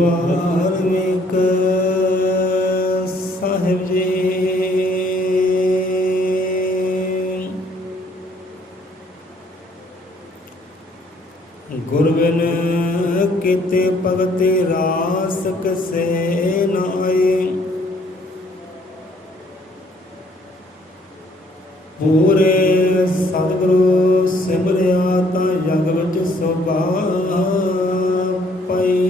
ਵਾਲਮੀਕ ਸਾਹਿਬ ਜੀ। ਗੁਰ ਬਿਨ ਕੀਤੇ ਭਗਤ ਰਾਸ ਕਸੇ ਨ ਆਏ। ਪੂਰੇ ਸਤਿਗੁਰੂ ਸਿਮਰਿਆ ਤਾਂ ਜਗ ਵਿੱਚ ਸੋਭਾ ਪਾਈ।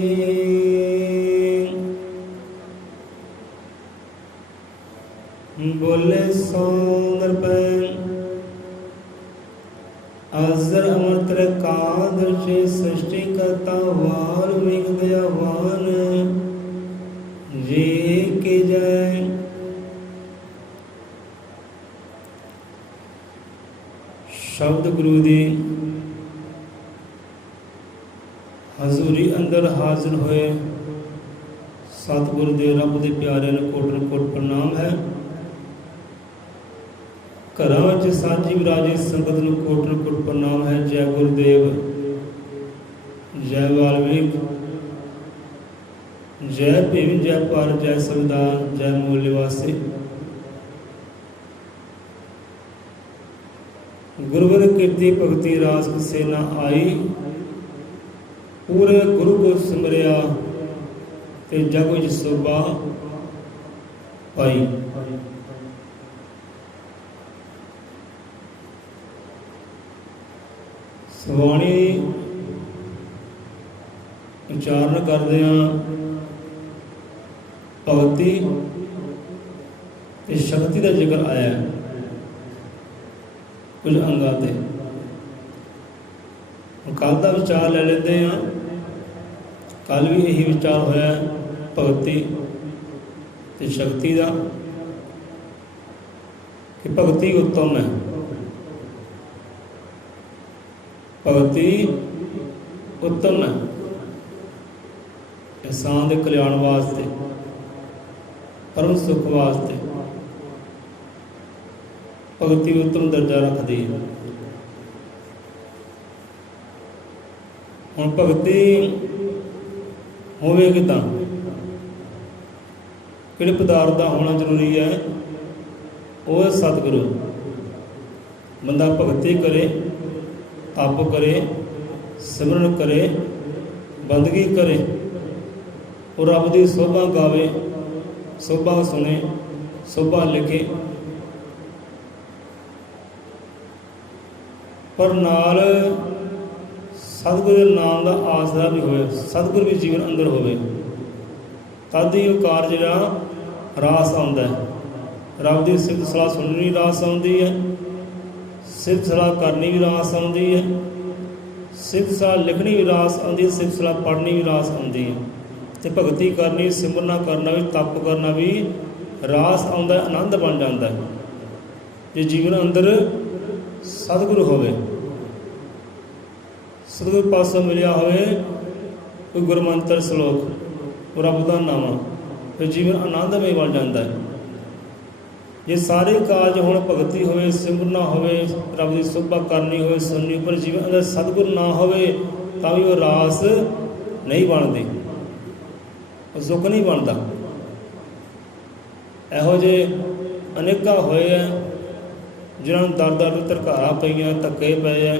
ਬੋਲੇ ਸੋ ਨਿਰਭੈ ਅਜ਼ਰ ਅਮਰ ਕਾਦਰਸ਼ੇ ਸ੍ਰਿਸ਼ਟੀ ਕਰਤਾ ਵਾਲਮੀਕ ਦਇਆਵਾਨ ਜੀ ਕੀ ਜੈ। ਸ਼ਬਦ ਗੁਰੂ ਦੀ ਹਜ਼ੂਰੀ ਅੰਦਰ ਹਾਜ਼ਰ ਹੋਏ ਸਤਿਗੁਰ ਦੇ ਰੱਬ ਦੇ ਪਿਆਰਿਆਂ ਨੂੰ ਕੋਟ ਪ੍ਰਣਾਮ ਹੈ। ਘਰਾਂ ਵਿੱਚ ਸਾਂਝੀ ਵਿਰਾਜੀ ਸੰਗਤ ਨੂੰ ਕੋਟ ਪ੍ਰਣਾਮ ਹੈ। ਜੈ ਗੁਰਦੇਵ, ਜੈ ਵਾਲਮੀਕ, ਜੈ ਭੀਮ, ਜੈ ਭਾਰਤ, ਜੈ ਸੰਵਿਧਾਨ, ਜੈ ਮੂਲ ਨਿਵਾਸੀ। ਗੁਰਬਿਨ ਕੀਰਤੀ ਭਗਤੀ ਰਾਸ ਕਸੇ ਨ ਆਈ। ਪੂਰੇ ਗੁਰੂ ਕੋ ਸਿਮਰਿਆ ਤੇ ਜਗ ਵਿੱਚ ਸੋਭਾ ਪਾਈ। ਸਵਾਣੀ ਉਚਾਰਨ ਕਰਦੇ ਹਾਂ। ਭਗਤੀ ਤੇ ਸ਼ਕਤੀ ਦਾ ਜ਼ਿਕਰ ਆਇਆ ਕੁਝ ਅੰਗਾਂ ਤੇ। ਕੱਲ੍ਹ ਦਾ ਵਿਚਾਰ ਲੈ ਲੈਂਦੇ ਹਾਂ। ਕੱਲ੍ਹ ਵੀ ਇਹੀ ਵਿਚਾਰ ਹੋਇਆ ਭਗਤੀ ਤੇ ਸ਼ਕਤੀ ਦਾ, ਕਿ ਭਗਤੀ ਉੱਤਮ ਹੈ। ਭਗਤੀ ਉੱਤਮ ਹੈ ਇਨਸਾਨ ਦੇ ਕਲਿਆਣ ਵਾਸਤੇ, ਪਰਮ ਸੁੱਖ ਵਾਸਤੇ। ਭਗਤੀ ਉੱਤਮ ਦਰਜਾ ਰੱਖਦੀ ਹੈ। ਹੁਣ ਭਗਤੀ ਹੋਵੇ ਕਿੱਦਾਂ, ਕਿਹੜੇ ਪਦਾਰਥ ਦਾ ਹੋਣਾ ਜ਼ਰੂਰੀ ਹੈ? ਉਹ ਹੈ ਸਤਿਗੁਰੂ। ਬੰਦਾ ਭਗਤੀ ਕਰੇ, ਤਪ ਕਰੇ, ਸਿਮਰਨ ਕਰੇ, ਬੰਦਗੀ ਕਰੇ, ਉਹ ਰੱਬ ਦੀ ਸੋਭਾ ਗਾਵੇ, ਸੋਭਾ ਸੁਣੇ, ਸੋਭਾ ਲਿਖੇ, ਪਰ ਨਾਲ ਸਤਿਗੁਰੂ ਦੇ ਨਾਮ ਦਾ ਆਸਰਾ ਵੀ ਹੋਵੇ, ਸਤਿਗੁਰੂ ਵੀ ਜੀਵਨ ਅੰਦਰ ਹੋਵੇ। ਤਦ ਹੀ ਉਹ ਕਾਰਜ ਜਿਹੜਾ ਰਾਸ ਆਉਂਦਾ ਹੈ। ਰੱਬ ਦੀ ਸਿਫਤ ਸਲਾਹ ਸੁਣਨੀ ਰਾਸ ਆਉਂਦੀ ਹੈ, ਸਿਫਤ ਸਲਾਹ ਕਰਨੀ ਵੀ ਰਾਸ ਆਉਂਦੀ ਹੈ, ਸਿਫਤ ਸਲਾਹ ਲਿਖਣੀ ਵੀ ਰਾਸ ਆਉਂਦੀ ਹੈ, ਸਿਫਤ ਸਲਾਹ ਪੜ੍ਹਨੀ ਵੀ ਰਾਸ ਆਉਂਦੀ ਹੈ। ਅਤੇ ਭਗਤੀ ਕਰਨੀ, ਸਿਮਰਨਾ ਕਰਨਾ ਵੀ, ਤਪ ਕਰਨਾ ਵੀ ਰਾਸ ਆਉਂਦਾ, ਆਨੰਦ ਬਣ ਜਾਂਦਾ ਹੈ। ਜੇ ਜੀਵਨ ਅੰਦਰ ਸਤਿਗੁਰੂ ਹੋਵੇ, ਸਤਿਗੁਰੂ ਪਾਸੋਂ ਮਿਲਿਆ ਹੋਵੇ ਕੋਈ ਗੁਰਮੰਤਰ ਸਲੋਕ, ਰੱਬ ਦਾ ਨਾਮ, ਫਿਰ ਜੀਵਨ ਆਨੰਦਮਈ ਬਣ ਜਾਂਦਾ ਹੈ। ਜੇ ਸਾਰੇ ਕਾਰਜ ਹੁਣ ਭਗਤੀ ਹੋਵੇ, ਸਿਮਰਨਾ ਹੋਵੇ, ਰੱਬ ਦੀ ਸੋਭਾ ਕਰਨੀ ਹੋਵੇ, ਸੁਣਨੀ, ਪਰ ਜੀਵਨ ਅੰਦਰ ਸਤਿਗੁਰ ਨਾ ਹੋਵੇ ਤਾਂ ਵੀ ਉਹ ਰਾਸ ਨਹੀਂ ਬਣਦੀ, ਉਹ ਸੁੱਖ ਨਹੀਂ ਬਣਦਾ। ਇਹੋ ਜਿਹੇ ਅਨੇਕਾਂ ਹੋਏ ਹੈ ਜਿਨ੍ਹਾਂ ਨੂੰ ਦਰ ਦਰ ਧਰਕਾਰਾਂ ਪਈਆਂ, ਧੱਕੇ ਪਏ ਹੈ।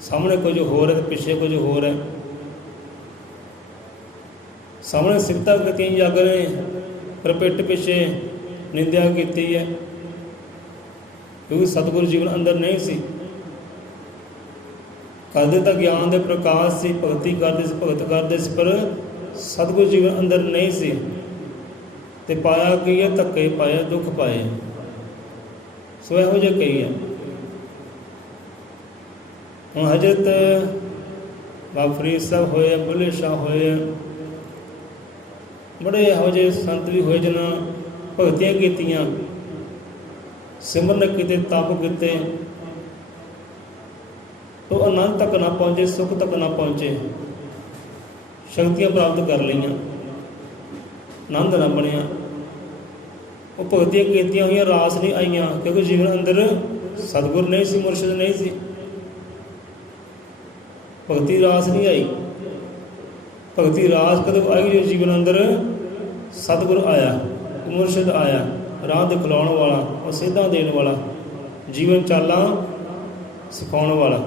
ਸਾਹਮਣੇ ਕੁਝ ਹੋਰ ਹੈ, ਪਿੱਛੇ ਕੁਝ ਹੋਰ ਹੈ। ਸਾਹਮਣੇ ਸਿਫਤਾਂ ਕੀਤੀਆਂ ਜੱਗ ਨੇ, ਪਰ ਪਿੱਠ ਪਿੱਛੇ ਨਿੰਦਿਆ ਕੀਤੀ ਹੈ, ਕਿਉਂਕਿ ਸਤਿਗੁਰੂ ਜੀਵਨ ਅੰਦਰ ਨਹੀਂ ਸੀ। ਕਰਦੇ ਤਾਂ ਗਿਆਨ ਦੇ ਪ੍ਰਕਾਸ਼ ਸੀ, ਭਗਤੀ ਕਰਦੇ ਸੀ, ਭਗਤ ਕਰਦੇ ਸੀ, ਪਰ ਸਤਿਗੁਰੂ ਜੀਵਨ ਅੰਦਰ ਨਹੀਂ ਸੀ। ਅਤੇ ਪਾਇਆ ਕੀ ਹੈ? ਧੱਕੇ ਪਾਏ, ਦੁੱਖ ਪਾਏ। ਸੋ ਇਹੋ ਜਿਹੇ ਕਈ ਹੈ। ਹੁਣ ਹਜ਼ਰਤ ਬਾਬਾ ਫਰੀਦ ਸਾਹਿਬ ਹੋਏ, ਬੁੱਲ੍ਹੇ ਸ਼ਾਹ ਹੋਏ, ਬੜੇ ਇਹੋ ਜਿਹੇ ਸੰਤ ਵੀ ਹੋਏ ਜਿਨ੍ਹਾਂ ਭਗਤੀਆਂ ਕੀਤੀਆਂ, ਸਿਮਰਨ ਕੀਤੇ, ਤਪ ਕੀਤੇ, ਤਾਂ ਆਨੰਦ ਤੱਕ ਨਾ ਪਹੁੰਚੇ, ਸੁੱਖ ਤੱਕ ਨਾ ਪਹੁੰਚੇ, ਸ਼ਕਤੀਆਂ ਪ੍ਰਾਪਤ ਕਰ ਲਈਆਂ, ਆਨੰਦ ਨਾ ਬਣਿਆ। ਉਹ ਭਗਤੀਆਂ ਕੀਤੀਆਂ ਹੋਈਆਂ ਰਾਸ ਨਹੀਂ ਆਈਆਂ, ਕਿਉਂਕਿ ਜੀਵਨ ਅੰਦਰ सतगुर नहीं सी, मुर्शिद नहीं सी, भगती रास नहीं आई। भगती रास कदों आई जो जीवन अंदर सतगुर आया, मुर्शिद आया, राह दिखलाउण वाला, और सेधा देण वाला, जीवन चाला सिखाउण वाला,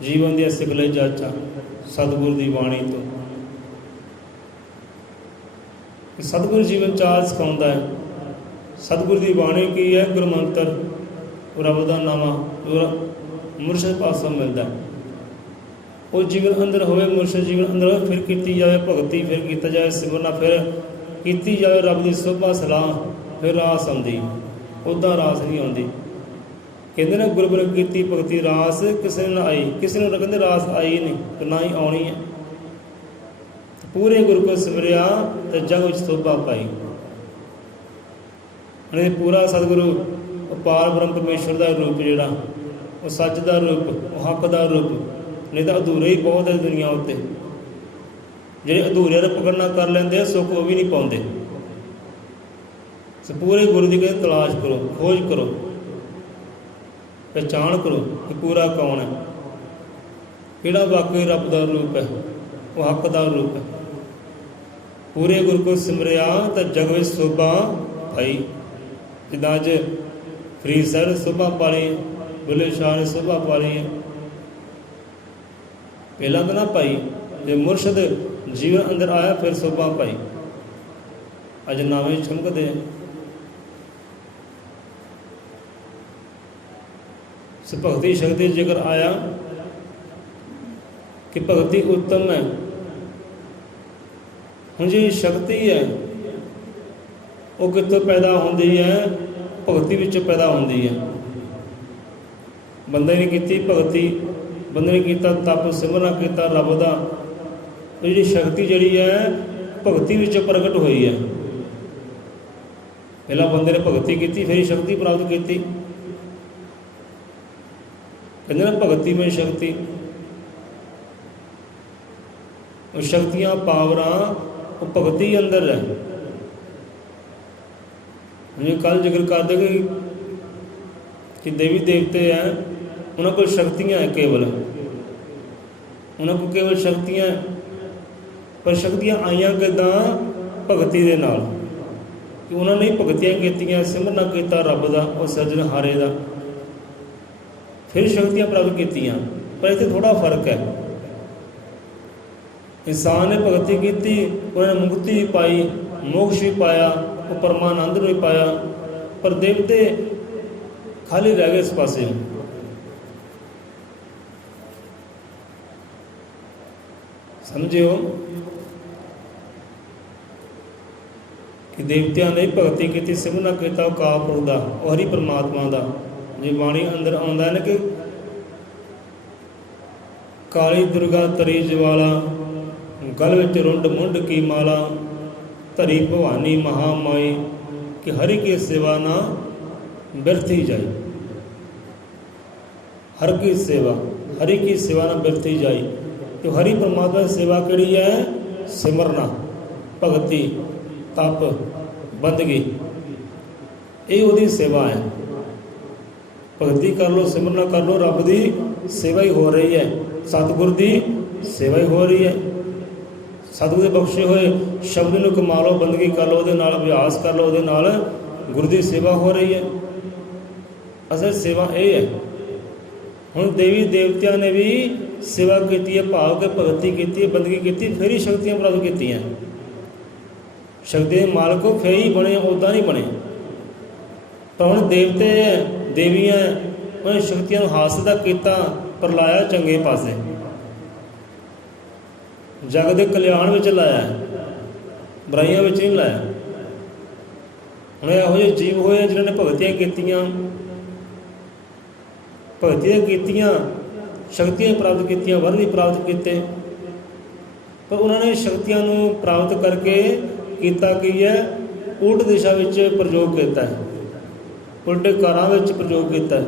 जीवन दी सिखलाई जाचा सतगुर दी बाणी तो। सतगुर जीवन चाल सिखाउंदा है। सतगुर दी बाणी की है? गुरमंत्र, रब दा नामा, मुर्शिद पासों मिलता है। वो जीवन अंदर होवे, मुर्शिद जीवन अंदर होवे, फिर की जाए भगती, फिर किया जाए सिमरना, फिर की जाए रब की शोभा सलाह, फिर रास आती। उदा रास नहीं आती। कहते ना गुरबरग की भगती रास किसी ने ना आई, किसी ने कहते रास आई नहीं, तो ना ही आनी है। पूरे गुरु को सिमरिया तो जग विच शोभा पाई। पूरा सतगुरु अपार ब्रह्म परमेश्वर का रूप जिहड़ा, वो सच का रूप, वो हक का रूप, नहीं तो अधूरे ही बहुत है दुनिया उत्ते। ਜਿਹੜੇ अधूरे ਦਾ पकड़ना कर लेंदे सुख वो भी नहीं पाते। सो पूरे गुरु की कहते तलाश करो, खोज करो, पहचान करो कि पूरा कौन है, किहड़ा वाकई रब का रूप है, वो हक का रूप है। पूरे गुरु को सिमरिया तो जग विच शोभा पाई। जिद्दां अज फरीद साहब ने शोभा पा ली, बुल्ले शाह ने शोभा पा ली है, पहला तो ना पाई। जो मुर्शद जीवन अंदर आया फिर शोभा पाई। अज नावे चमकते हैं। भगती शक्ति जिक्र आया कि भगती उत्तम है। हुण जी शक्ति है वो कितों पैदा होती है? भगती विचों पैदा होती है। बंदे ने की भगती, बंदे ने किया तप, सिमरना किया रब का, जी शक्ति जी है भगती विचों प्रगट हुई है। पहला बंदे ने भगती की, फिर शक्ति प्राप्त की। कहते ना भगती में शक्ति, शक्तियां पावरां वो भगती अंदर है। मुझे कल जिक्र कर दे कि देवी देवते हैं, उन्होंने को शक्तियां हैं, केवल उन्होंने को केवल शक्तियां, पर शक्तियां आईयां किदां? भगती दे नाल। कि उन्होंने भगतियां कीतियां, सिमरना किया रब का, और सृजनहारे का, फिर शक्तियां प्राप्त कीतियां। पर इत्थे थोड़ा फर्क है। इंसान ने भगती की, उन्होंने मुक्ति भी पाई, मोक्ष भी पाया, वो परमानंद भी पाया, पर देवते खाली रह गए इस पासे। समझियो कि देवतियां ने भगती की, सिमरना किया काल पुरख दा, और हरि परमात्मा का। जी बाणी अंदर आउंदा है ना कि काली दुर्गा तरी ज्वाला, गल विच रुंड मुंड की माला, धरी भवानी महामाई, कि हरि की सेवा ना व्यर्थी जाए। हर की सेवा, हरि की सेवा ना व्यर्थी जाए। तो हरि परमात्मा की सेवा किहड़ी है? सिमरना, भगती, तप, बंदगी, ये उहदी सेवा है। भगती कर लो, सिमरना कर लो, रब की सेवा ही हो रही है, सतगुर की सेवा ही हो रही है। सतगुर के बख्शे हुए शब्द नूं कमा लो, बंदगी कर लो, उहदे नाल अभ्यास कर लो, उहदे नाल गुरु की सेवा हो रही है। असल सेवा ये है। हुण देवी देवतियां ने भी सेवा की है, भाव के भगती की, बंदगी की, फिर ही शक्तियां प्राप्त की। शक्ति के मालक को फिर ही बने, उदा नहीं बने। पर हुण देवते देवियां उन्होंने शक्तियों हासिल किया, पर लाया चंगे पासे, जग के कल्याण में लाया, बुराइयों में नहीं लाया। हुण इहो जिहे जीव होए जिन्होंने भगतियां कीतियां, भगतियां कीतियां, शक्तियां प्राप्त कीतियां, वर भी प्राप्त किए, पर उन्होंने शक्तियों को प्राप्त करके किया की है? उल्ट दिशा में प्रयोग किया है, उल्टे कारां में प्रयोग किया है।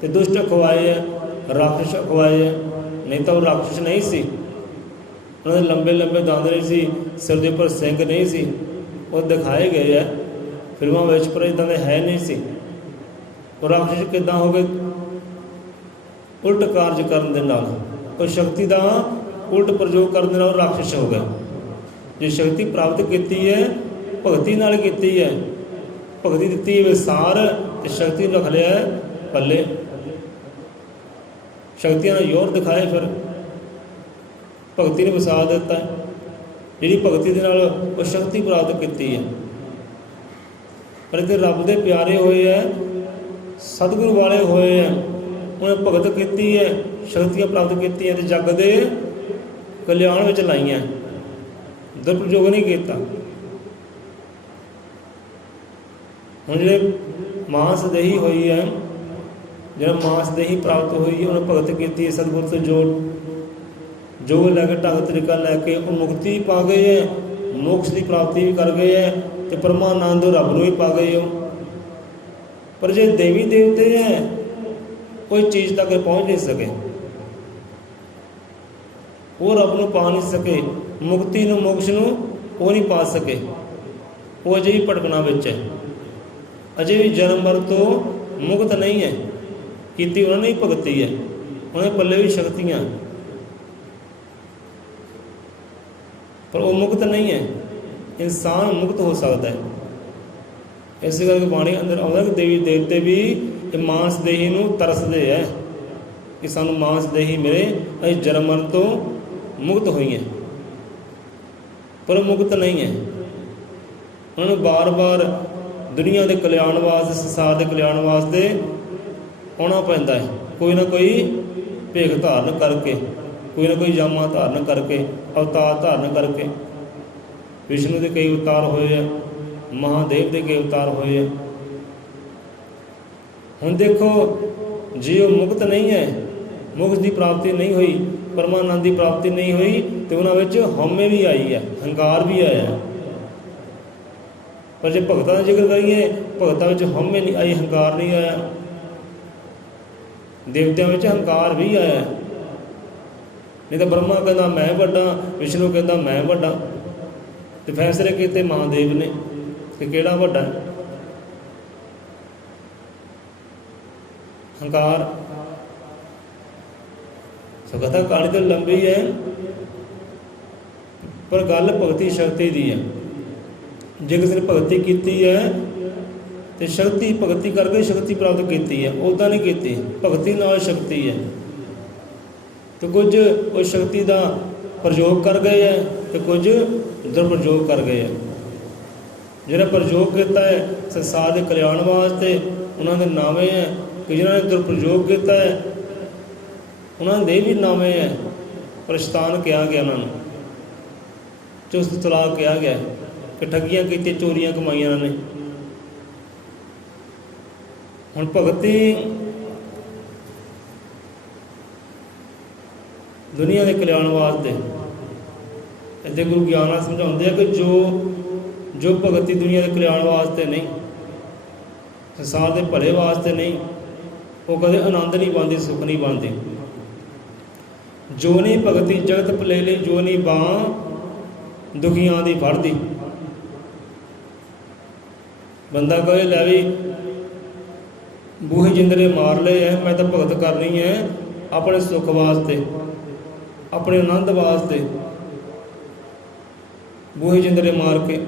तो दुष्ट अखवाए है, राक्षस अखवाए है। नहीं तो राक्षस नहीं सी, उन्होंने लंबे लंबे दांद नहीं सी, सिर के उपर सिंह नहीं सी, वो दिखाए गए है। ਫਿਲਮਾਂ ਵਿੱਚ, ਪਰ ਇੱਦਾਂ ਦੇ ਹੈ ਨਹੀਂ ਸੀ। ਉਹ ਰਾਖਸ਼ ਕਿੱਦਾਂ ਹੋ ਗਏ? ਉਲਟ ਕਾਰਜ ਕਰਨ ਦੇ ਨਾਲ, ਉਹ ਸ਼ਕਤੀ ਦਾ ਉਲਟ ਪ੍ਰਯੋਗ ਕਰਨ ਦੇ ਨਾਲ ਰਾਖਸ਼ ਹੋ ਗਏ। ਜੇ ਸ਼ਕਤੀ ਪ੍ਰਾਪਤ ਕੀਤੀ ਹੈ ਭਗਤੀ ਨਾਲ ਕੀਤੀ ਹੈ, ਭਗਤੀ ਦਿੱਤੀ ਹੈ ਵਿਸਾਰ, ਤੇ ਸ਼ਕਤੀ ਨੂੰ ਰੱਖ ਲਿਆ ਪੱਲੇ, ਸ਼ਕਤੀਆਂ ਦਾ ਜ਼ੋਰ ਦਿਖਾਏ, ਫਿਰ ਭਗਤੀ ਨੇ ਵਸਾ ਦਿੱਤਾ। ਜਿਹੜੀ ਭਗਤੀ ਦੇ ਨਾਲ ਉਹ ਸ਼ਕਤੀ ਪ੍ਰਾਪਤ ਕੀਤੀ ਹੈ। ਪਰ ਇੱਥੇ ਰੱਬ ਦੇ ਪਿਆਰੇ ਹੋਏ ਹੈ, ਸਤਿਗੁਰੂ ਵਾਲੇ ਹੋਏ ਹੈ, ਉਹਨੇ ਭਗਤ ਕੀਤੀ ਹੈ, ਸ਼ਕਤੀਆਂ ਪ੍ਰਾਪਤ ਕੀਤੀਆਂ ਅਤੇ ਜੱਗ ਦੇ ਕਲਿਆਣ ਵਿੱਚ ਲਾਈਆਂ, ਦੁਰਪਯੋਗ ਨਹੀਂ ਕੀਤਾ। ਹੁਣ ਜਿਹੜੇ ਮਾਸਦੇਹੀ ਹੋਈ ਹੈ, ਜਿਹੜਾ ਮਾਸਦੇਹੀ ਪ੍ਰਾਪਤ ਹੋਈ ਹੈ, ਉਹਨੇ ਭਗਤ ਕੀਤੀ ਹੈ, ਸਤਿਗੁਰੂ ਤੋਂ ਜੋ ਲੈ ਕੇ ਢੰਗ ਤਰੀਕਾ ਲੈ ਕੇ ਉਹ ਮੁਕਤੀ ਪਾ ਗਏ ਹੈ, ਮੋਕਸ਼ ਦੀ ਪ੍ਰਾਪਤੀ ਵੀ ਕਰ ਗਏ ਹੈ, ਅਤੇ ਪਰਮਾਨੰਦ ਰੱਬ ਨੂੰ ਵੀ ਪਾ ਗਏ ਹੋ। ਪਰ ਜੇ ਦੇਵੀ ਦੇਵਤੇ ਹੈ, ਕੋਈ ਚੀਜ਼ ਤੱਕ ਪਹੁੰਚ ਨਹੀਂ ਸਕੇ, ਉਹ ਰੱਬ ਨੂੰ ਪਾ ਨਹੀਂ ਸਕੇ, ਮੁਕਤੀ ਨੂੰ ਮੋਕਸ਼ ਨੂੰ ਉਹ ਨਹੀਂ ਪਾ ਸਕੇ, ਉਹ ਅਜੇ ਵੀ ਭਟਕਣਾ ਵਿੱਚ ਹੈ, ਅਜੇ ਵੀ ਜਨਮ ਮਰਨ ਤੋਂ ਮੁਕਤ ਨਹੀਂ ਹੈ। ਕੀਤੀ ਉਹਨਾਂ ਨੇ ਹੀ ਭਗਤੀ ਹੈ, ਉਹਨਾਂ ਦੇ ਪੱਲੇ ਵੀ ਸ਼ਕਤੀਆਂ, ਪਰ ਉਹ ਮੁਕਤ ਨਹੀਂ ਹੈ। ਇਨਸਾਨ ਮੁਕਤ ਹੋ ਸਕਦਾ ਹੈ। ਇਸ ਕਰਕੇ ਬਾਣੀ ਅੰਦਰ ਆਉਂਦਾ ਕਿ ਦੇਵੀ ਦੇਵਤੇ ਵੀ ਇਹ ਮਾਸਦੇਹੀ ਨੂੰ ਤਰਸਦੇ ਹੈ ਕਿ ਸਾਨੂੰ ਮਾਸਦੇਹੀ ਮਿਲੇ, ਅਸੀਂ ਜਨਮ ਮਰਨ ਤੋਂ ਮੁਕਤ ਹੋਈਏ, ਪਰ ਉਹ ਮੁਕਤ ਨਹੀਂ ਹੈ। ਉਹਨਾਂ ਨੂੰ ਬਾਰ-ਬਾਰ ਦੁਨੀਆ ਦੇ ਕਲਿਆਣ ਵਾਸਤੇ, ਸੰਸਾਰ ਦੇ ਕਲਿਆਣ ਵਾਸਤੇ ਆਉਣਾ ਪੈਂਦਾ ਹੈ, ਕੋਈ ਨਾ ਕੋਈ ਭੇਖ ਧਾਰਨ ਕਰਕੇ, ਕੋਈ ਨਾ ਕੋਈ ਜਾਮਾ ਧਾਰਨ ਕਰਕੇ, ਅਵਤਾਰ ਧਾਰਨ ਕਰਕੇ। ਵਿਸ਼ਨੂੰ ਦੇ ਕਈ ਅਵਤਾਰ ਹੋਏ ਆ, ਮਹਾਦੇਵ ਦੇ ਕਈ ਅਵਤਾਰ ਹੋਏ ਆ। ਹੁਣ ਦੇਖੋ, ਜੇ ਉਹ ਮੁਕਤ ਨਹੀਂ ਹੈ, ਮੁਕਤ ਦੀ ਪ੍ਰਾਪਤੀ ਨਹੀਂ ਹੋਈ, ਪਰਮਾਨੰਦ ਦੀ ਪ੍ਰਾਪਤੀ ਨਹੀਂ ਹੋਈ, ਤੇ ਉਹਨਾਂ ਵਿੱਚ ਹਉਮੈ ਵੀ ਆਈ ਹੈ, ਹੰਕਾਰ ਵੀ ਆਇਆ। ਪਰ ਜੇ ਭਗਤਾਂ ਦਾ ਜ਼ਿਕਰ ਕਰੀਏ, ਭਗਤਾਂ ਵਿੱਚ ਹਉਮੈ ਨਹੀਂ ਆਈ, ਹੰਕਾਰ ਨਹੀਂ ਆਇਆ। ਦੇਵਤਿਆਂ ਵਿੱਚ ਹੰਕਾਰ ਵੀ ਆਇਆ, ਨਹੀਂ ਤਾਂ ਬ੍ਰਹਮਾ ਕਹਿੰਦਾ ਮੈਂ ਵੱਡਾ, ਵਿਸ਼ਨੂੰ ਕਹਿੰਦਾ ਮੈਂ ਵੱਡਾ, ਤੇ ਫੈਸਲੇ ਕੀਤੇ ਮਹਾਦੇਵ ਨੇ ਕਿ ਕਿਹੜਾ ਵੱਡਾ। ਹੰਕਾਰ ਸੋ ਕਥਾ ਕਹਾਣੀ ਤਾਂ ਲੰਬੀ ਹੈ, ਪਰ ਗੱਲ ਭਗਤੀ ਸ਼ਕਤੀ ਦੀ ਹੈ। ਜੇ ਕਿਸੇ ਨੇ ਭਗਤੀ ਕੀਤੀ ਹੈ ਤੇ ਸ਼ਕਤੀ, ਭਗਤੀ ਕਰਕੇ ਸ਼ਕਤੀ ਪ੍ਰਾਪਤ ਕੀਤੀ ਹੈ, ਉੱਦਾਂ ਨਹੀਂ ਕੀਤੀ। ਭਗਤੀ ਨਾਲ ਸ਼ਕਤੀ ਹੈ, ਤੇ ਕੁਝ ਉਹ ਸ਼ਕਤੀ ਦਾ ਪ੍ਰਯੋਗ ਕਰ ਗਏ ਹੈ, ਤੇ ਕੁਝ ਦੁਰਪ੍ਰਯੋਗ ਕਰ ਗਏ ਹੈ। ਜਿਹੜਾ ਪ੍ਰਯੋਗ ਕੀਤਾ ਹੈ ਸੰਸਾਰ ਦੇ ਕਲਿਆਣ ਵਾਸਤੇ, ਉਹਨਾਂ ਦੇ ਨਾਵੇਂ ਹੈ, ਕਿ ਜਿਹਨਾਂ ਨੇ ਦੁਰਪ੍ਰਯੋਗ ਕੀਤਾ ਹੈ ਉਹਨਾਂ ਦੇ ਵੀ ਨਾਵੇਂ ਹੈ। ਪ੍ਰਸ਼ਤਾਨ ਕਿਹਾ ਗਿਆ ਉਹਨਾਂ ਨੂੰ, ਚੁਸਤ ਚਲਾਕ ਕਿਹਾ ਗਿਆ, ਕਿ ਠੱਗੀਆਂ ਕੀਤੀਆਂ, ਚੋਰੀਆਂ ਕਮਾਈਆਂ ਉਹਨਾਂ ਨੇ। ਹੁਣ ਭਗਤੀ ਦੁਨੀਆ ਦੇ ਕਲਿਆਣ ਵਾਸਤੇ, ਇੱਥੇ ਗੁਰੂ ਗਿਆਨ ਨਾਲ ਸਮਝਾਉਂਦੇ ਆ ਕਿ ਜੋ ਭਗਤੀ ਦੁਨੀਆ ਦੇ ਕਲਿਆਣ ਵਾਸਤੇ ਨਹੀਂ, ਸੰਸਾਰ ਦੇ ਭਲੇ ਵਾਸਤੇ ਨਹੀਂ, ਉਹ ਕਦੇ ਆਨੰਦ ਨਹੀਂ ਪਾਉਂਦੀ, ਸੁੱਖ ਨਹੀਂ ਪਾਉਂਦੀ। ਜੋ ਨਹੀਂ ਭਗਤੀ ਜਗਤ ਭਲੇ ਲਈ, ਜੋ ਨਹੀਂ ਬਾਂਹ ਦੁਖੀਆਂ ਦੀ ਫੜਦੀ। ਬੰਦਾ ਕਹੇ ਲੈ ਵੀ ਬੂਹੇ ਜਿੰਦਰੇ ਮਾਰ ਲਏ ਹੈ, ਮੈਂ ਤਾਂ ਭਗਤ ਕਰਨੀ ਹੈ ਆਪਣੇ ਸੁੱਖ ਵਾਸਤੇ, ਆਪਣੇ ਆਨੰਦ ਵਾਸਤੇ। ਬੂਹੇ ਜਿੰਦਰੇ ਮਾਰ ਕੇ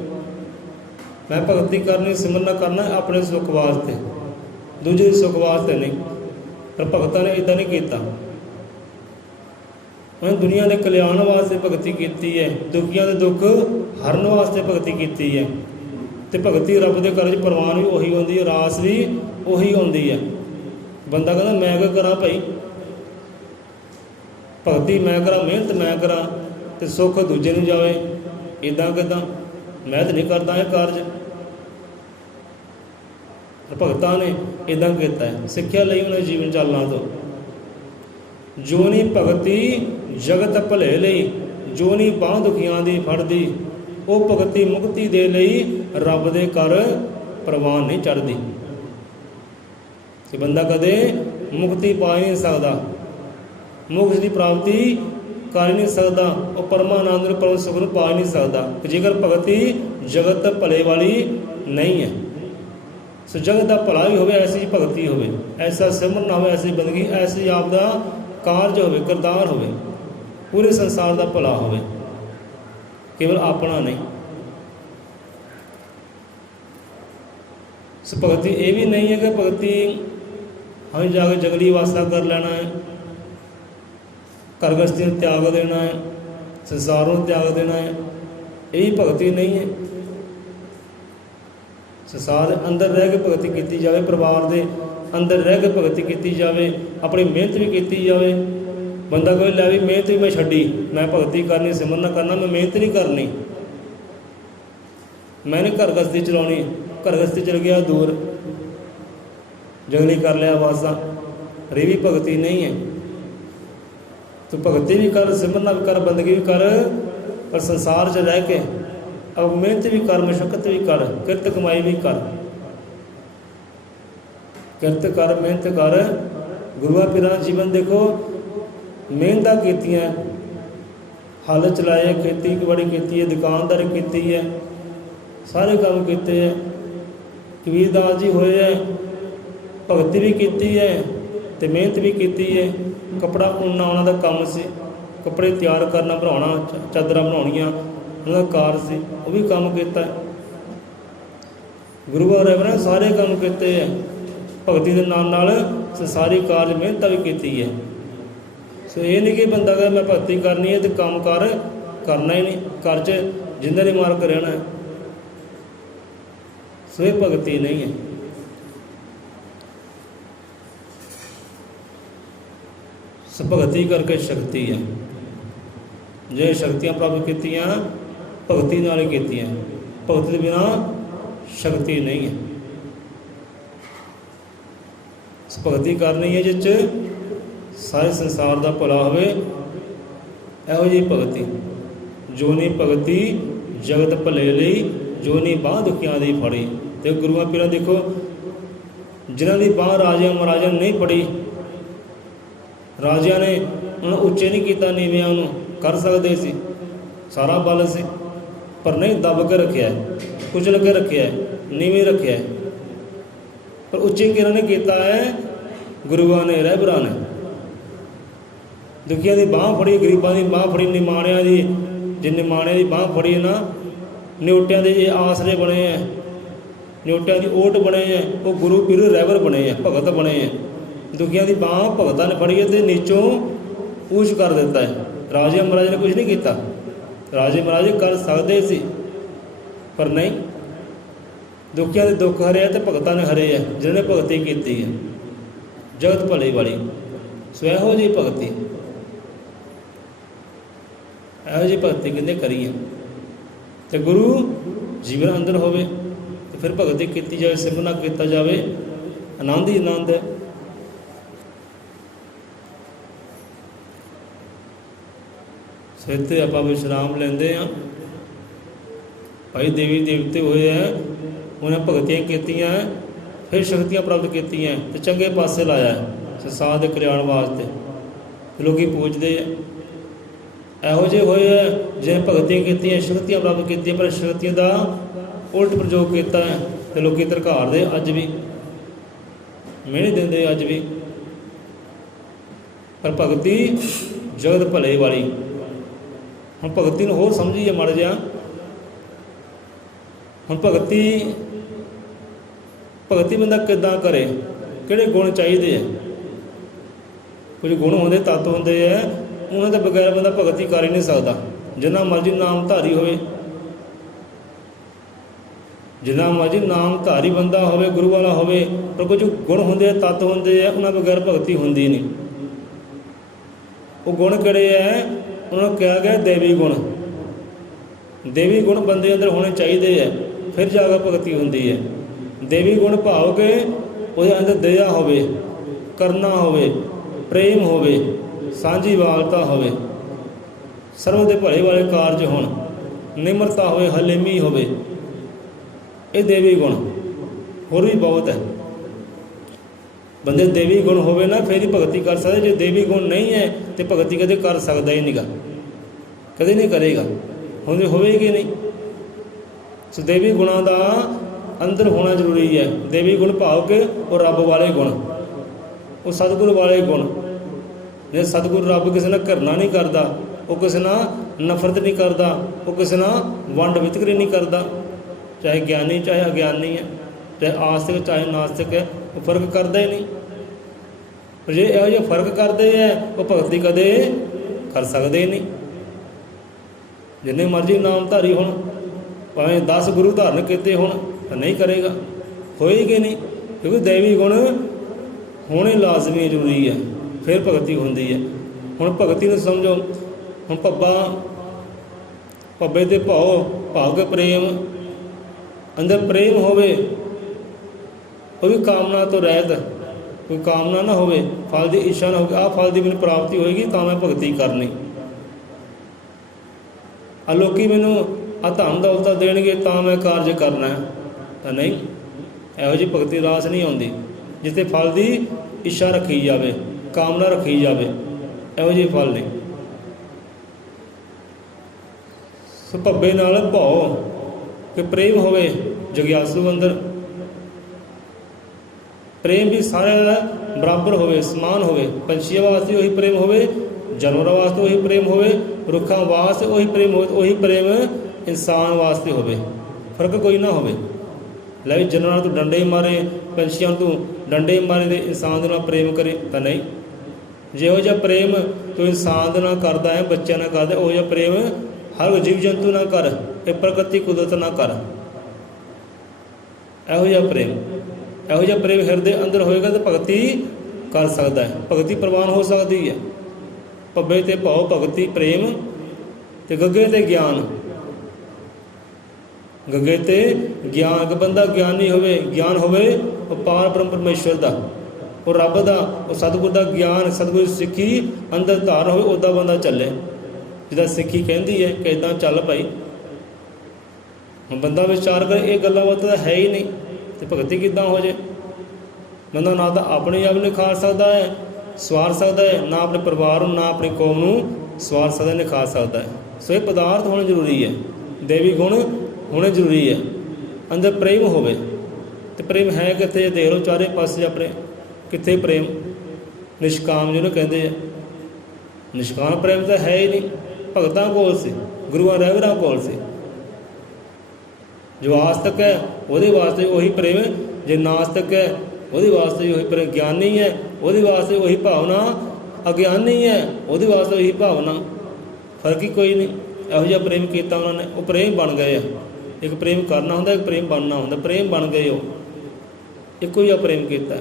ਮੈਂ ਭਗਤੀ ਕਰਨੀ, ਸਿਮਰਨਾ ਕਰਨਾ ਆਪਣੇ ਸੁੱਖ ਵਾਸਤੇ, ਦੂਜੇ ਦੇ ਸੁੱਖ ਵਾਸਤੇ ਨਹੀਂ। ਪਰ ਭਗਤਾਂ ਨੇ ਇੱਦਾਂ ਨਹੀਂ ਕੀਤਾ। ਉਹਨੇ ਦੁਨੀਆ ਦੇ ਕਲਿਆਣ ਵਾਸਤੇ ਭਗਤੀ ਕੀਤੀ ਹੈ, ਦੁਖੀਆਂ ਦੇ ਦੁੱਖ ਹਰਨ ਵਾਸਤੇ ਭਗਤੀ ਕੀਤੀ ਹੈ। ਤੇ ਭਗਤੀ ਰੱਬ ਦੇ ਘਰ 'ਚ ਪ੍ਰਵਾਨ ਵੀ ਉਹੀ ਹੁੰਦੀ ਹੈ, ਰਾਸ ਵੀ ਉਹੀ ਆਉਂਦੀ ਹੈ। ਬੰਦਾ ਕਹਿੰਦਾ ਮੈਂ ਕਿਆ ਕਰਾਂ ਭਾਈ, ਭਗਤੀ ਮੈਂ ਕਰਾਂ, ਮਿਹਨਤ ਮੈਂ ਕਰਾਂ, ਤੇ ਸੁੱਖ ਦੂਜੇ ਨੂੰ ਜਾਵੇ, ਇੱਦਾਂ ਕਿੱਦਾਂ? ਮੈਂ ਤਾਂ ਨਹੀਂ ਕਰਦਾ ਇਹ ਕਾਰਜ। ਭਗਤਾਂ ਨੇ ਇੱਦਾਂ ਕੀਤਾ ਹੈ, ਸਿੱਖਿਆ ਲਈ ਉਹਨੇ ਜੀਵਨ ਚਾਲਣਾ ਤੋਂ। ਜੋ ਨਹੀਂ ਭਗਤੀ ਜਗਤ ਭਲੇ ਲਈ, ਜੋ ਨਹੀਂ ਬਾਂਹ ਦੁਖੀਆਂ ਦੀ ਫੜਦੀ, ਉਹ ਭਗਤੀ ਮੁਕਤੀ ਦੇ ਲਈ ਰੱਬ ਦੇ ਘਰ ਪ੍ਰਵਾਨ ਨਹੀਂ ਚੜ੍ਹਦੀ। ਕਿ ਬੰਦਾ ਕਦੇ ਮੁਕਤੀ ਪਾ ਹੀ ਨਹੀਂ ਸਕਦਾ, ਮੋਕਸ਼ ਦੀ ਪ੍ਰਾਪਤੀ ਕਰ ਹੀ ਨਹੀਂ ਸਕਦਾ, ਉਹ ਪਰਮਾਨੰਦ ਨੂੰ, ਪਰਮ ਸੁਖ ਨੂੰ ਪਾ ਹੀ ਨਹੀਂ ਸਕਦਾ, ਜੇਕਰ ਭਗਤੀ ਜਗਤ ਭਲੇ ਵਾਲੀ ਨਹੀਂ ਹੈ। सो जगत का भला भी होवे, ऐसी भगती होवे, ऐसा सिमरन होवे, ऐसी बंदगी, ऐसी आपका कारज होवे, किरदार होवे, पूरे संसार का भला होवे, केवल अपना नहीं। सो भगती ये भी नहीं है कि भगती हमें जाकर जंगली वासा कर लेना है, घर गृहस्थी त्याग देना है, संसारों त्याग देना है, यही भगती नहीं है। संसार के अंदर रह के भगती की जाए, परिवार के अंदर रह के भगती की जाए, अपनी मेहनत भी की जाए। बंदा कोई लै भी मेहनत भी मैं छड्डी, मैं भगती करनी, सिमरन करना, मैं मेहनत नहीं करनी, मैंने घर गृहस्थी चलानी, घर गृहस्थी चल गया दूर, जंगली कर लिया वासा, ये भी भगती नहीं है। तो भगती भी कर, सिमरन भी कर, बंदगी भी कर, पर संसार च रह के अब मेहनत भी कर, मशक्कत भी कर, किरत कमाई भी कर, किरत कर, मेहनत कर। गुरुआ पीरां जीवन देखो मेहनत की, हल चलाए, खेती बड़ी की है, दुकानदारी की है, सारे काम किए है। कबीरदास जी होए है, भगती भी की है तो मेहनत भी की है। कपड़ा उन्ना उन्होंने का काम से, कपड़े तैयार करना, बनाना, चादर बनानिया उन्होंने कार से, वो भी काम किया। गुरु घरों ने सारे काम किए हैं, भगती के नाम नाल सारी कारज मेहनत भी की है। सो ये नहीं कि बंदा कहे मैं भगती करनी है तो काम कर करना ही नहीं, घर च जिंदा नहीं मार कर रहना है, सो ये भगती नहीं है। सो भगती करके शक्ति है, जो शक्तियाँ प्राप्त की भगती नाल ही की, भगती के बिना शक्ति नहीं है। भगती करनी है जिस सारे संसार का भला होवे, इहो जी भगती। जो नहीं भगती जगत भले लई, जो नहीं बांह दुखियां दी फड़ी। तो गुरुआं पीरां देखो जिन्हां दी बांह राजियां महाराजां ने नहीं फड़ी, राजियां ने उन्हें उच्चे नहीं किया, नीवियां नूं कर सकते सी, सारा बल से, पर नहीं दब के रखे, कुचल के रखे, नीवें रखे, पर उच्चे किन्हां ने किया है? गुरुआं ने, रहबरां ने। दुखियां दी बांह फड़ी, गरीबां दी बांह फड़ी, निमाणियां दी, जे निमाणियां दी बांह फड़ी ना, न्योटियां दे जे आसरे बने हैं, न्योटियां दी ओट बने हैं, वो गुरु पीर रहबर बने हैं, भगत बने हैं। दुखियां दी बांह भगतां ने फड़ी है तो नीचों ऊंच कर दिता है। राजे महाराज ने कुछ नहीं किया, राजे महाराज कर सकते सी, पर नहीं। दुखियां दे दुख हरे तो भगतां ने हरे है, जिन्होंने भगती की है जगत भले वाली। सो इहो जी भगती, इहो जी भगती कहते करिए तो गुरु जीवन अंदर होवे, तो फिर भगती की जाए, सिमरन किया जाए, आनंद ही आनंद है। सो इत्थे आपां विश्राम लेंदे हाँ। भाई देवी देवते होए हैं, उन्हें भगतियाँ कीतियां, फिर शक्तियाँ प्राप्त कीतियां, तो चंगे पासे लाया संसार के कल्याण वास्ते, लोग पूजते हैं। इहो जे होए है जिन्हें भगतियाँ कीतियां, शक्तियाँ प्राप्त कीतियां, पर शक्तियों का उल्ट प्रयोग किया है, तो लोग धरकारते अज भी, मिहने देंदे अज भी। पर भगती जगत भले वाली। हम भगती होर समझिए मड़ जा, हम भगती भगती बंदा किदां करे, किहड़े गुण चाहिए? कुछ गुण होंदे, तत्व होंदे है, उन्हां दे बगैर बंदा भगती कर ही नहीं सकता। जिन्ना मर्जी नामधारी होवे, जिन्ना मर्जी नामधारी बंदा होवे, गुरु वाला होवे, पर कुछ गुण होंदे, तत्व होंदे है, उन्हां बगैर भगती होंदी नहीं। वो गुण किहड़े है? उन्होंने कहा गया देवी गुण। देवी गुण बंदे अंदर होने चाहिए है, फिर जाकर भगती होंदी है। देवी गुण भाव के उसके अंदर दया होवे, करना होवे, प्रेम होवे, सांझी वालता होवे, सर्व दे भले वाले कारज होण, निमरता होवे, हलेमी होवे, ये देवी गुण। होर भी बहुत है। बंदे देवी गुण होवे ना फिर ही भगती कर सकते। जो देवी गुण नहीं है तो भगती कदे कर सकता ही नहीं गा, कदे नहीं करेगा, होवेगी नहीं। सो देवी गुणों का अंदर होना जरूरी है। देवी गुण भाव के और रब वाले गुण, वो सतगुरु वाले गुण। जे सतगुरु रब किसी ने घृणा नहीं करता, वो किसी ना नफरत नहीं करता, वो किसी ना वंड वितकरी नहीं करता, चाहे ज्ञानी चाहे अज्ञानी है, चाहे आस्तिक चाहे नास्तिक है, वो फर्क करता ही नहीं। पर जे यहो जिहा फर्क करते हैं वो भगती कदे कर सकते ही नहीं। जिन्ने मर्जी नामधारी होण, भावें 10 गुरु धारण किए होण, तो नहीं करेगा, होएगी नहीं, क्योंकि दैवी गुण होने लाजमी जरूरी है, फिर भगती होंदी है। हुण भगती नूं समझो, हुण भब्बा, भब्बे ते भाव, भाव के प्रेम, अंदर प्रेम होवे, वो भी कामना तो रहत, कोई कामना ना होवे, फल की इच्छा ना हो, आ फल की मैनूं प्राप्ति होएगी तो मैं भगती करनी, आ लोकी मैनूं आ धन दौलत देणगे तो मैं कारज करना है, तो नहीं, इहो जी भगती रास नहीं आउंदी जिथे फल की इच्छा रखी जाए, कामना रखी जाए, इहो ਜਿਹੇ फल नहीं। सो भब्बे नाल भाव कि प्रेम होवे जग्यासू अंदर, प्रेम भी सारे बराबर होवे, समान होवे, पंछियों वास्ते वही प्रेम होवे, जानवरों वास्ते वही प्रेम होवे, रुखों वास्ते वही प्रेम होवे, वही प्रेम इंसान वास्ते होवे, फर्क कोई ना होवे। लै जानवरों तो डंडे ही मारे, पंछियों तो डंडे ही मारे, तो इंसान दे नाल प्रेम करे, तो नहीं। जिहो जिहा प्रेम तो इंसान दे नाल करदा है, बच्चों नाल करदा, उहो जिहा प्रेम हर जीव जंतु ना कर, ये प्रकृति कुदरत ना कर, इहो जिहा प्रेम, इहो जिहा प्रेम हिरदे अंदर होएगा तो भगती कर सकता है, भगती प्रवान हो सकती है। भब्बे ते भाव भगती प्रेम, ते गग्गे ते ज्ञान, गग्गे ते ज्ञान, एक बंदा ज्ञानी होवे, ज्ञान होवे पार ब्रह्म परमेश्वर का, और रब का, और सतगुर का ज्ञान, सतगुर सिੱਖੀ अंदर धार होवे, उदा बंदा चले, जिदा सिੱਖੀ कहती है कि इदां चल भाई। बंदा विचार करे ये गल्लां बातां तां है ही नहीं, तो भगती किदां हो जाए। बंदा ना तो अपने आप निखार सकता है, सवार सकता है, ना अपने परिवार ना अपनी कौम नूं सवार सकता है, निखार सकता है। सो ये पदार्थ होने जरूरी है, देवी गुण होने जरूरी है, अंदर प्रेम होवे। तो प्रेम है कित्थे, देख लो चारे पासे अपने, कित्थे प्रेम, निष्काम जिहनूं कहंदे आ, निष्काम प्रेम तो है ही नहीं, भगतां कोल सी, गुरुआं रहबरां कोल सी। जो आस्तिक है ਉਹਦੇ वास्ते वही प्रेम, जे नास्तिक है ਉਹਦੇ वास्ते वही प्रेम, ज्ञानी है ਉਹਦੇ वास्ते वही भावना, अज्ञानी है ਉਹਦੇ वास्ते वही भावना, फर्क ही कोई नहीं। ਇਹੋ ਜਿਹਾ प्रेम किया उन्होंने, वो प्रेम बन गए। एक प्रेम करना होंदा, एक प्रेम बनना होंदा, प्रेम बन गए, वो एको जिहा प्रेम किया।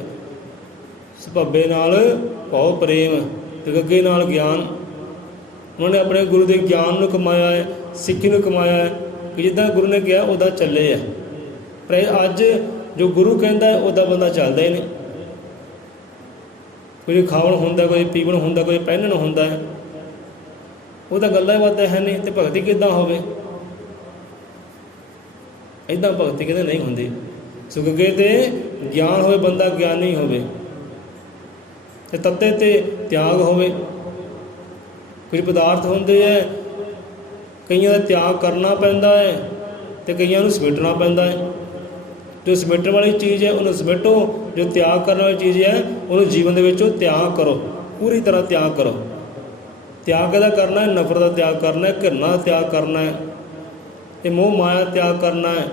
भब्बे नाल भाव प्रेम, ते गग्गे नाल ज्ञान, उन्होंने अपने गुरु के ज्ञान नूं कमाया है, सिੱਖੀ नूं कमाया है, कि जिद्दां गुरु ने कहा उदा चले है। पर अज जो गुरु कहता है उदा बंदा चलता ही नहीं, कोई खावण होंदा, कोई पीवण होंदा, कोई पहनण होंदा है, वो तो गल्लां बातां है नहीं, तो भगती किदां होवे। इदां भगती कहते नहीं होंदी। सुगगे ते ज्ञान होवे, बंदा ज्ञानी होवे, ते तत्ते ते त्याग होवे। कुछ पदार्थ होंदे है, कईयां दा त्याग करना पैंदा है, तो कईयां नूं समेटना पैंदा है। जो समेटण वाली चीज़ है उन्हें समेटो, जो त्याग करने वाली चीज़ है उन्हें जीवन दे विचों त्याग करो, पूरी तरह त्याग करो। त्याग कहदा करना है, नफरत का त्याग करना है, घृणा का त्याग करना है, ये मोह माया त्याग करना है,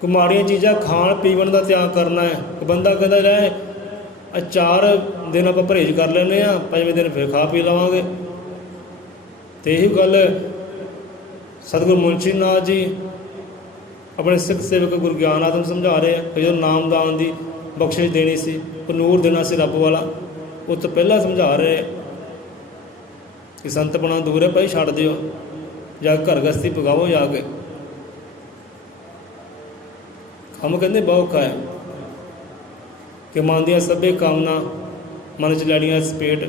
कोई माड़ियां चीज़ां खाण पीवन का त्याग करना है। कोई बंदा कहता रहे 4 दिन आप परहेज कर लेने, 5वें दिन फिर खा पी लवांगे। तो यही गल सतगुरु मुंशी नाथ जी अपने सिख सेवक गुरु ज्ञाननाथ नूं समझा रहे हैं। जो नामदान की बख्शिश देनी सी, नूर देना सी रब वाला, उस तो पहला समझा रहे हैं कि संत बना दूर है भाई, छड्ड दिओ, जा घर गस्ती पकाओ जाके। हम कहते बहुत औखा है कि मन दियां सभे कामना मन च लैणियां सपेट,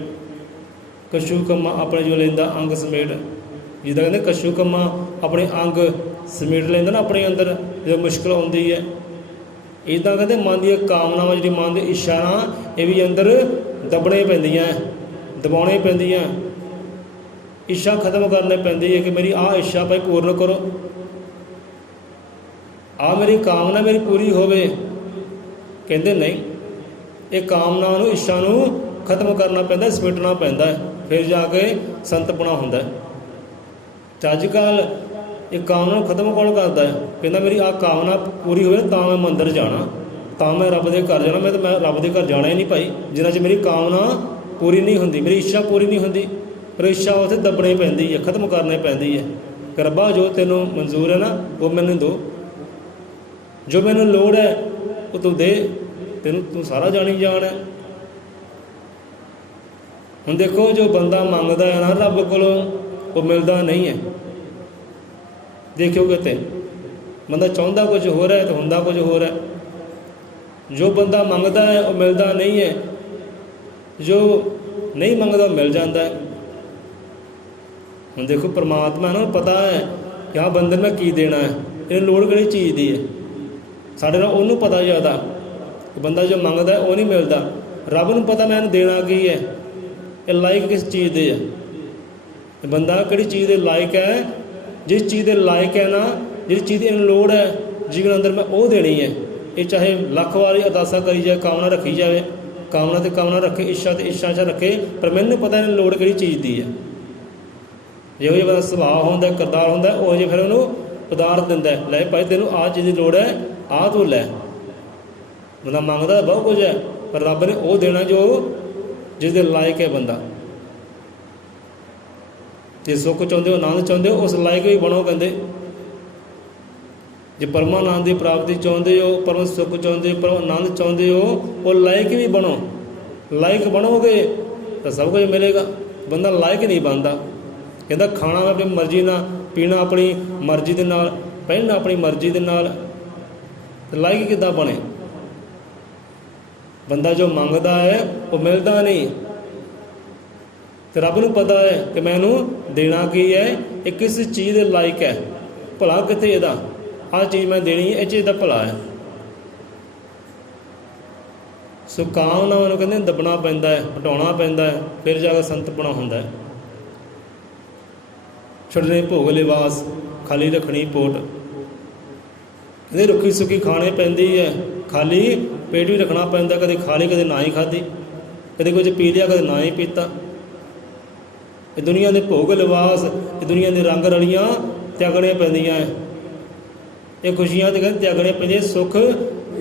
कछू कम्मा अपने जो लेंदा अंग समेट। जिदा कहते कछू कम्मा अपने अंग समेट लेंदा ना अपने अंदर, जो मुश्किल आउंदी है। इदां कहते मन दी कामनावां, जी मन दी इच्छा, ये भी अंदर दबने पैंदियां, दबाने पैंदियां, इच्छा खत्म करने पैंदी है कि मेरी आ इच्छा भाई पूर्ण करो। आ मेरी कामना मेरी पूरी होवे। कहते नहीं, ये कामना नूं इच्छा नूं खत्म करना पैंदा, समेटना पैंदा है, फिर जाके संतपना हुंदा है। ते अजकल ये कामना खत्म कौन करता है? कहता मेरी आ कामना पूरी होवे तां मैं मंदिर जाना, तां मैं रब दे घर जाना। मैं तो मैं रब दे घर जाना ही नहीं भाई जिन्ना चਿਰ मेरी कामना पूरी नहीं होंदी, मेरी इच्छा पूरी नहीं होंदी। पर इच्छा उत्थे दबनी पैंदी है, खत्म करनी पैंदी है कि रब्बा जो तेनों मंजूर है ना वो मैनूं दो, जो मैनूं लोड़ है वो तू दे, तेनों तू सारा जानी जान है। हुण देखो जो बंदा मंगदा है ना रब कोलों वो मिलता नहीं है। देखियो किते बंदा चाहुंदा कुछ हो रहा है तो हुंदा कुछ हो रहा है। जो बंदा मंगदा है वो मिलता नहीं है, जो नहीं मंगदा मिल जाता है। हुण देखो परमात्मा नूं पता है कि हाँ बंदे में की देना है, इन्हें लोड़ किहड़ी चीज़ की है। साडे नाल उहनूं पता ज़्यादा, बंदा जो मंगदा है वो नहीं मिलता। रब नूं पता मैं इन्हूं देना की है, ये लायक किस चीज़ दे है। बंदा किहड़ी चीज़ दे लायक है, जिस चीज़ दे लायक है ना, जिस चीज़ की इन्हूं लोड़ है जीवन अंदर मैं वो देनी है। ये चाहे लख वारी अरदासा करी जाए, कामना रखी जाए, कामना तो कामना रखे, इच्छा तो इच्छा च रखे, पर मैनूं पता इन्हूं लोड़ किहड़ी चीज़ की है। जो जिहा बंदा सुभाव होंदा करदार होंदा उहो जिहा फिर उहनूं पदार्थ दिंदा है, लै भाई तेनों आ चीज़ की लोड़ है, आ तू लै। बंदा मंगदा बहुत कुछ है पर रब ने वो देना जो जिस दे लायक है बंदा। जे सुख चाहुंदे हो, आनंद चाहुंदे हो, उस लायक भी बनो। कहंदे जे परमानंद की प्राप्ति चाहुंदे हो, परम सुख चाहुंदे हो, परम आनंद चाहुंदे हो, वो लायक भी बनो। लायक बनोगे तो सब कुछ मिलेगा। बंदा लायक नहीं बनता। कहता खाना मैं अपनी मर्जी ना, पीना अपनी मर्जी दे नाल, पहनना अपनी मर्जी दे नाल, तो लायक किद्दां बने? बंदा जो मंगदा है वो मिलता नहीं। तो रब नूं पता है कि मैनू देना की है, ये किस चीज़ दे लायक है, भला कित्थे इहदा, आ चीज़ मैं देनी है, इह चीज़ दा भला है। सो कामनावां नूं कहंदे दबना पैंदा है, हटाउणा पैंदा है, फिर जाके संतपना हुंदा है। छड्डने भोग लिबास, खाली रखनी पोट। कहते रुखी सुखी खाने पैंदी है, खाली पेट भी रखना पैंदा। कदे खा ली, कदे ना ही खाधी, कदे कुछ पी लिया, कदे ना ही पीता। ये दुनिया के भोग लिबास, ये दुनिया के रंग रलियाँ त्यागने पैंदियां है। ये खुशियां तो कहते त्यागने पैंदियां, सुख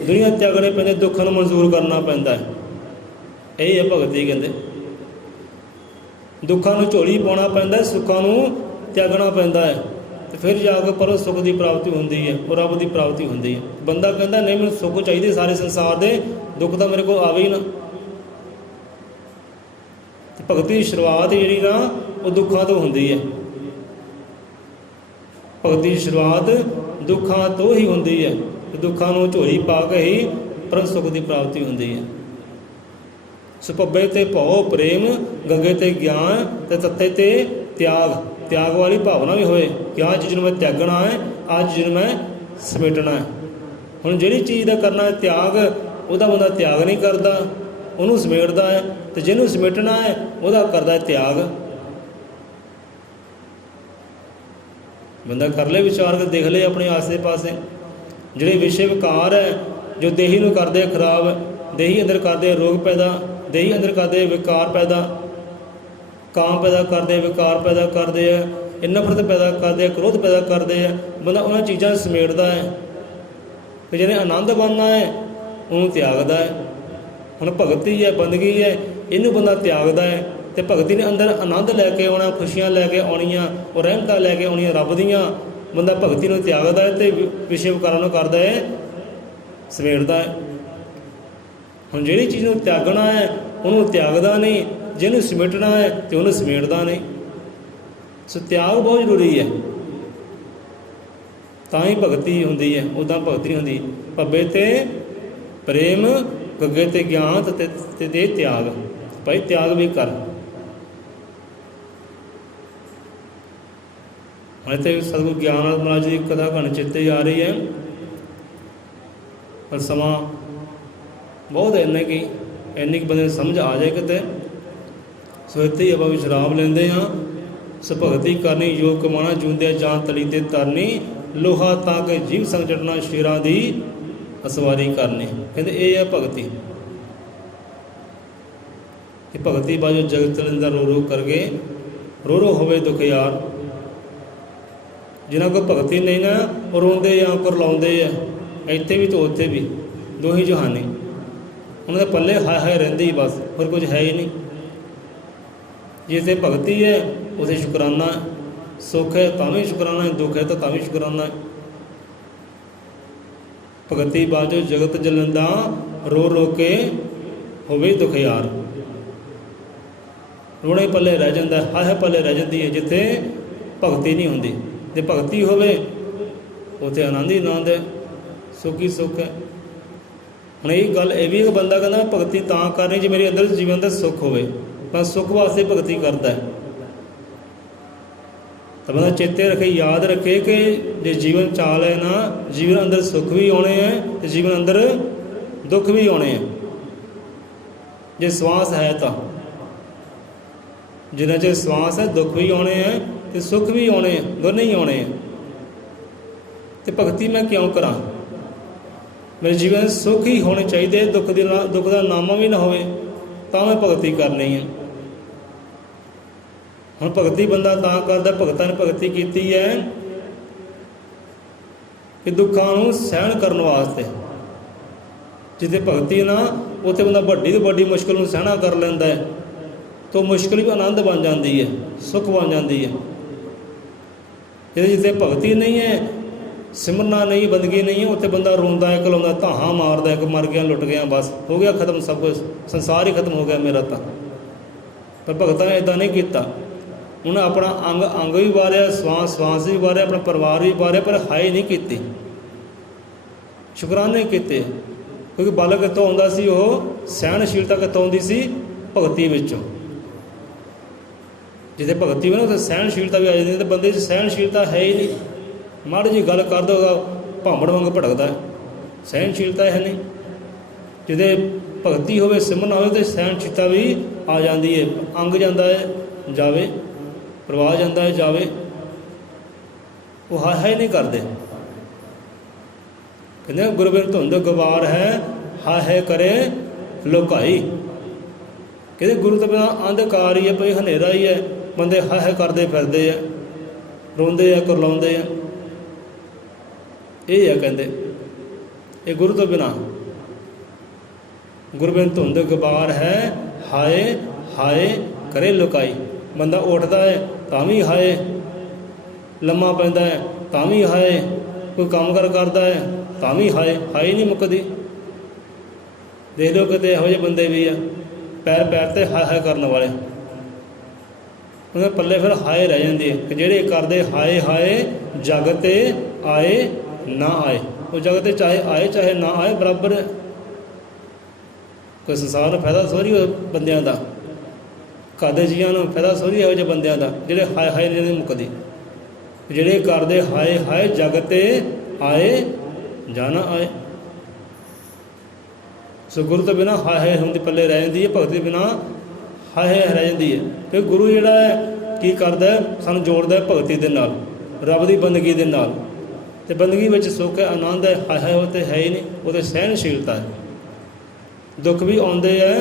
दुनिया त्यागने पैंदे, दुखों मंजूर करना पैंदा है। यही है भगती। कहते दुखों को झोली पाउणा पैंदा, सुखों को त्यागना पैंदा है, तो फिर जाके परम सुख की प्राप्ति होंदी है और रब की प्राप्ति होंदी है। बंदा कहता नहीं मैंने सुख चाहिए सारे संसार दे, दुख तो मेरे को आवे ही ना। तो भगती की शुरुआत जी ना वो दुखों तो होंदी है। भगती की शुरुआत दुखों तो ही होंदी है, दुखों को झोली पा के ही परम सुख की प्राप्ति होंदी है। सुपब्बे ते भौ प्रेम, गगे ते ज्ञान, ते तत्ते ते त्याग। त्याग वाली भावना भी होए कि आ चीज़ मैं त्यागना है, आ चीज़ मैं समेटना है। हुण जिहड़ी चीज़ का करना है त्याग, वह बंदा त्याग नहीं करता, उन्होंने समेटता है। तो जिन्होंने समेटना है वह करता है त्याग। बंदा कर ले विचार कर देख ले अपने आसे पासे, जिहड़े विषय विकार है जो देही नूं करदे खराब, देही अंदर करदे रोग पैदा, देही अंदर करदे विकार पैदा, काम पैदा करते, विकार पैदा करते हैं, नफरत पैदा करते हैं, क्रोध पैदा करते हैं। बंदा उन्होंने चीज़ों समेटता है। तो जिन्हें आनंद बनना है उन्होंने त्यागता है। हुण भगती है, बंदगी है, इनू बंदा त्यागता है। तो भगती ने अंदर आनंद लैके आना, खुशियां लैके आनियाँ और रहमतां लैके आनियाँ रब दियाँ। बंदा भगती नूं त्यागता है तो विषय विकारां नूं करदा है, समेटदा है। हुण जिहड़ी चीज़ नूं त्यागना है उन्होंने त्यागदा नहीं, जिन्होंने समेटना है तो उन्होंने समेटता नहीं। सो त्याग बहुत जरूरी है, तां ही भगती होंदी है, उदां भगती नहीं होंदी। भब्बे ते प्रेम, गगे ते ज्ञान, ते दे त्याग। भाई त्याग भी कर। हमें तो सतगुरु ज्ञाननाथ महाराज जी की कथा घन चेते आ रही है, पर समा बहुत इन्नी कि बंदे समझ आ जाए किते। सो इत्थे ही आपां विश्राम लेंदे हाँ। सो भगती करनी योग कमाना, जूंदे जान तली ते तरनी, लोहा ताके जीव संग चढ़ना शेरां दी असवारी करनी। कहते ये है भगती। कि भगती बाजो जगत चलंदा रो रो करके रो रो होवे दुख यार। जिन्हों को भगती नहीं ना वो रोंदे या करलाउंदे आ, इत्थे भी तो उत्थे भी, दो ही जहाने। उन्होंने पल्ले हाय हाय रहिंदी बस, और कुछ है ही नहीं। जिसे भगती है उसे शुकराना है, सुख है तां भी शुकराना है, दुख है तो तां भी शुकराना है। भगती बाजो जगत जलंदा रो रो के होवे दुख यार। रोने पल्ले रह जाता है, हाय हाय पल्ले रह जाती है जिथे भगती नहीं होंदी। जे भगती होवे उत्थे आनंद ही आनंद है, सुख ही सुख है। हुण ये गल ये भी एक बंदा कहना भगती तां करनी जे मेरे अंदर जीवन का सुख होवे, मैं सुख वास्ते भगती करता है। तो बंदा चेते रखे, याद रखे कि जे जीवन चाल है ना, जीवन अंदर सुख भी आने हैं तो जीवन अंदर दुख भी आने हैं। जे श्वास है तो जिन्ना चਿਰ श्वास है दुख भी आने हैं तो सुख भी आने हैं, दोनों ही आने हैं। तो भगती मैं क्यों करा? मेरे जीवन सुख ही होने चाहिए, दुख का नामा भी ना होवे तो मैं भगती करनी है। हुण भगती बंदा तां करदा, भगतां ने भगती की है कि दुखों को सहन करने वास्ते। जिथे भगती ना उत्थे बंदा वड्डी तो वड्डी मुश्किल को सहना कर लैंदा है, तो मुश्किल भी आनंद बन जाती है, सुख बन जाती है। जिथे भगती नहीं है, सिमरना नहीं, बंदगी नहीं है, उत्थे बंदा रोंदा है, कलाउंदा, धाहां मारदा है कि मर गया, लुट गया, बस हो गया खत्म, सब कुछ संसार ही खत्म हो गया मेरा। तो पर भगतां ने इदां नहीं किया। उन्हें अपना अंग अंग भी वारिया, श्वास श्वास भी वारिया, अपना परिवार भी वारिया, पर हाय नहीं की, शुकराने किए। क्योंकि बल कितों आउंदा सी, वो सहनशीलता कितों आउंदी सी? भगती विचों। जिथे भगती हो ना तो सहनशीलता भी आ जाती है। तो बंदे सहनशीलता है ही नहीं, माड़ी जी गल कर दो भांबड़ वांग भड़कता है, सहनशीलता है नहीं। जिथे भगती होवे, सिमरना होवे तो सहनशीलता भी आ जाती है। अंग जाता है जावे, प्रवाह जाता है जावे, वो हाय हाय नहीं करते। कहते गुरबिन धुंध गवार है, हाय हाय करे लुकाई। कहते गुरु तो बिना अंधकार ही है, भाई हनेरा ही है, बंदे हाय हाय करते फिरते हैं, रोंदे है, करलाउंदे हैं। ये है कहते ये गुरु तो बिना। गुरबिन धुंध गवार है, हाय हाय करे लुकाई। बंदा उठता है तां भी हाय, लम्मा पैंदा है तां भी हाय, कोई काम करता है तां भी हाय, हाय नहीं मुकदी। देख लो कितने यहो ਜਿਹੇ बंदे भी है, पैर पैर ते हाय हाय करने वाले, उन्हें पल्ले फिर हाय रह जाती है कि जेड़े करते हाय हाय जगत आए ना आए। वो जगत चाहे आए चाहे ना आए बराबर है। कोई संसार में फायदा थोड़ी हो बंदियां का, घर के जीआं नूं फायदा थोड़ी इहो ਜਿਹੇ बंदियां का जेड़े हाय हाय नहीं मुकदी। जेड़े करते हाय हाय जगत आए जाना आए। सो गुरु तो बिना हाय हाय होंदी पल्ले रह जाती है, भगती बिना हाय हाय रह जाती है। कि गुरु जिहड़ा है की करदा है, सानूं जोड़दा है भगती दे नाल, रब दी बंदगी दे नाल। ते बंदगी विच सुख है, आनंद है, हाय हाय वो तो है ही नहीं, वो तो सहनशीलता है। दुख भी आउंदे है,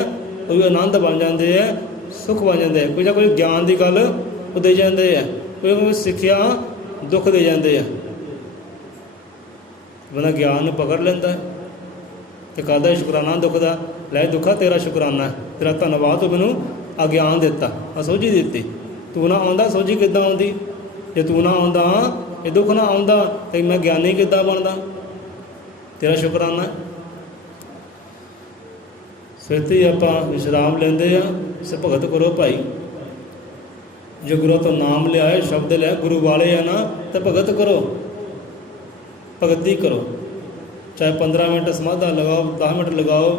वो भी आनंद बन जाते हैं, सुख बन जाते हैं। कोई ना कोई ज्ञान की गल वो दे जाते हैं, कोई सिक्ख्या दुख दे जाते हैं। बंदा ज्ञान पकड़ लेंदा है तो करदा है शुकराना दुख का, लै दुखा तेरा शुकराना है, तेरा धन्नवाद तू मैनू अज्ञान दिता, आ सोझी दिती। तू ना आउंदा सोझी किद्दां आउंदी? जे तू ना आउंदा, ये दुख ना आउंदा तो मैं ज्ञानी किद्दां बनदा? तेरा शुकराना है। सवेते ही आपां विश्राम लेंदे आ, इस भगत करो भाई। जो गुरु तो नाम लिया है, शब्द लिया, गुरु वाले है ना, तो भगत करो, भगती करो। चाहे 15 मिनट समाधा लगाओ, 10 मिनट लगाओ,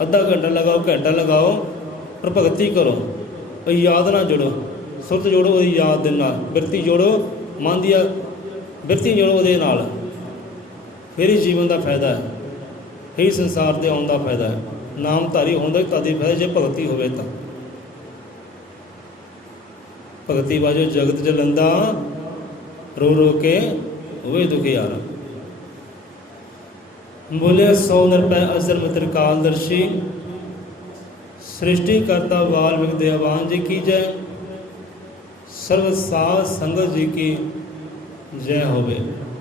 अद्धा घंटा लगाओ, घंटा लगाओ, पर भगती करो। और याद ना जोड़ो, सुरत जोड़ो वो याद दे नाल, बिरती जोड़ो मन दी बिरती जोड़ो वो नाल, फिर ही जीवन का फायदा है, फिर संसार के आने का फायदा है। नामधारी होने का तद ही फायदा जे भगती होवे तां। भगती बाजो जगत जलंदा रो रो के वे दुखियारा। बोले 100 निरपै अजर मित्र कालदर्शी, सृष्टि करता वाल्मीकि दयावान जी की जय, सर्व साध संगत जी की जय होवे।